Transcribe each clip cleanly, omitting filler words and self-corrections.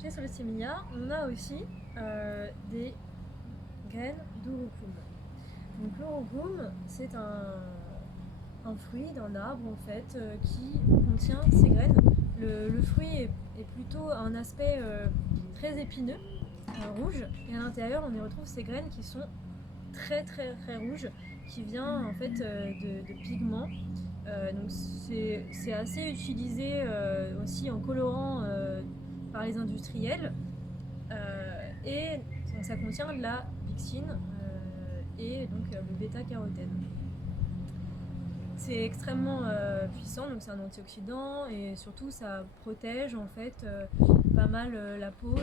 chez Solstimia, on a aussi des graines d'urucum. Donc l'urucum, c'est un fruit d'un arbre en fait qui contient ces graines. Le fruit est plutôt un aspect très épineux, rouge, et à l'intérieur on y retrouve ces graines qui sont très très très rouges, qui vient en fait de pigments. Donc c'est assez utilisé aussi en colorant par les industriels. Et donc, ça contient de la pyxine et donc le bêta-carotène. C'est extrêmement puissant, donc c'est un antioxydant et surtout ça protège en fait pas mal la peau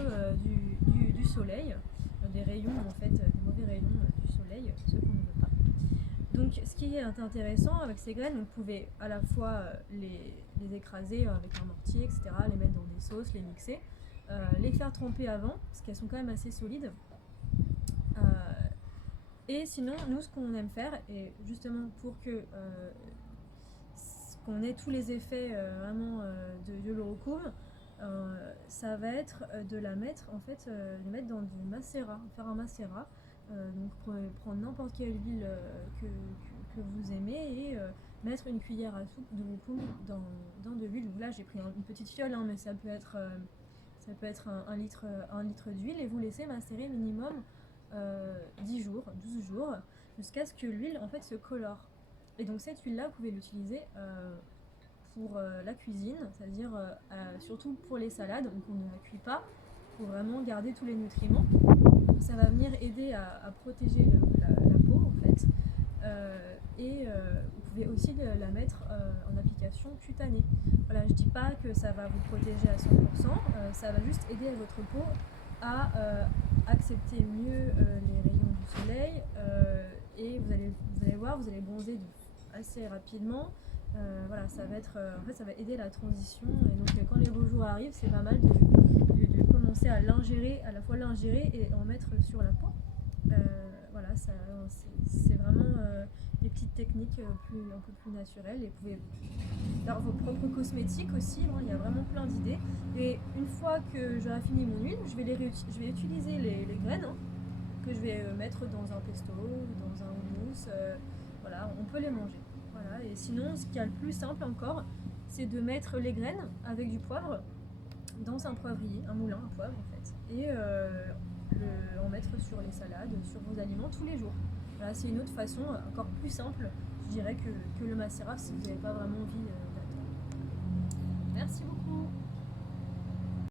du soleil, des rayons en fait, des mauvais rayons du soleil, ceux qu'on ne veut pas. Donc ce qui est intéressant avec ces graines, vous pouvez à la fois les écraser avec un mortier, etc., les mettre dans des sauces, les mixer, les faire tremper avant, parce qu'elles sont quand même assez solides. Euh, et sinon, nous, ce qu'on aime faire, et justement pour que qu'on ait tous les effets vraiment de l'urucum, ça va être de la mettre en fait, de mettre dans du macérat, faire un macérat. Donc prendre n'importe quelle huile que vous aimez et mettre une cuillère à soupe d'urucum dans de l'huile. Là j'ai pris une petite fiole, hein, mais ça peut être un litre d'huile et vous laissez macérer minimum 10 jours, 12 jours, jusqu'à ce que l'huile en fait se colore. Et donc cette huile-là, vous pouvez l'utiliser pour la cuisine, c'est-à-dire surtout pour les salades, donc on ne la cuit pas, pour vraiment garder tous les nutriments. Ça va venir aider à protéger la peau en fait. Et vous pouvez aussi la mettre en application cutanée. Voilà, je dis pas que ça va vous protéger à 100%, ça va juste aider votre peau à accepter mieux les rayons du soleil et vous allez voir, vous allez bronzer assez rapidement. Voilà, ça va être, en fait, ça va aider la transition. Et donc, quand les beaux jours arrivent, c'est pas mal de commencer à l'ingérer, à la fois l'ingérer et en mettre sur la peau. Voilà, c'est vraiment des petites techniques un peu plus naturelles. Et vous pouvez faire vos propres cosmétiques aussi. Bon, il y a vraiment plein d'idées. Et une fois que j'aurai fini mon huile, je vais utiliser les graines hein, que je vais mettre dans un pesto, dans un houmous. Voilà, on peut les manger. Voilà. Et sinon, ce qu'il y a le plus simple encore, c'est de mettre les graines avec du poivre dans un poivrier, un moulin à poivre en fait, et en mettre sur les salades, sur vos aliments tous les jours. Voilà, c'est une autre façon encore plus simple, je dirais, que le macérat si vous n'avez pas vraiment envie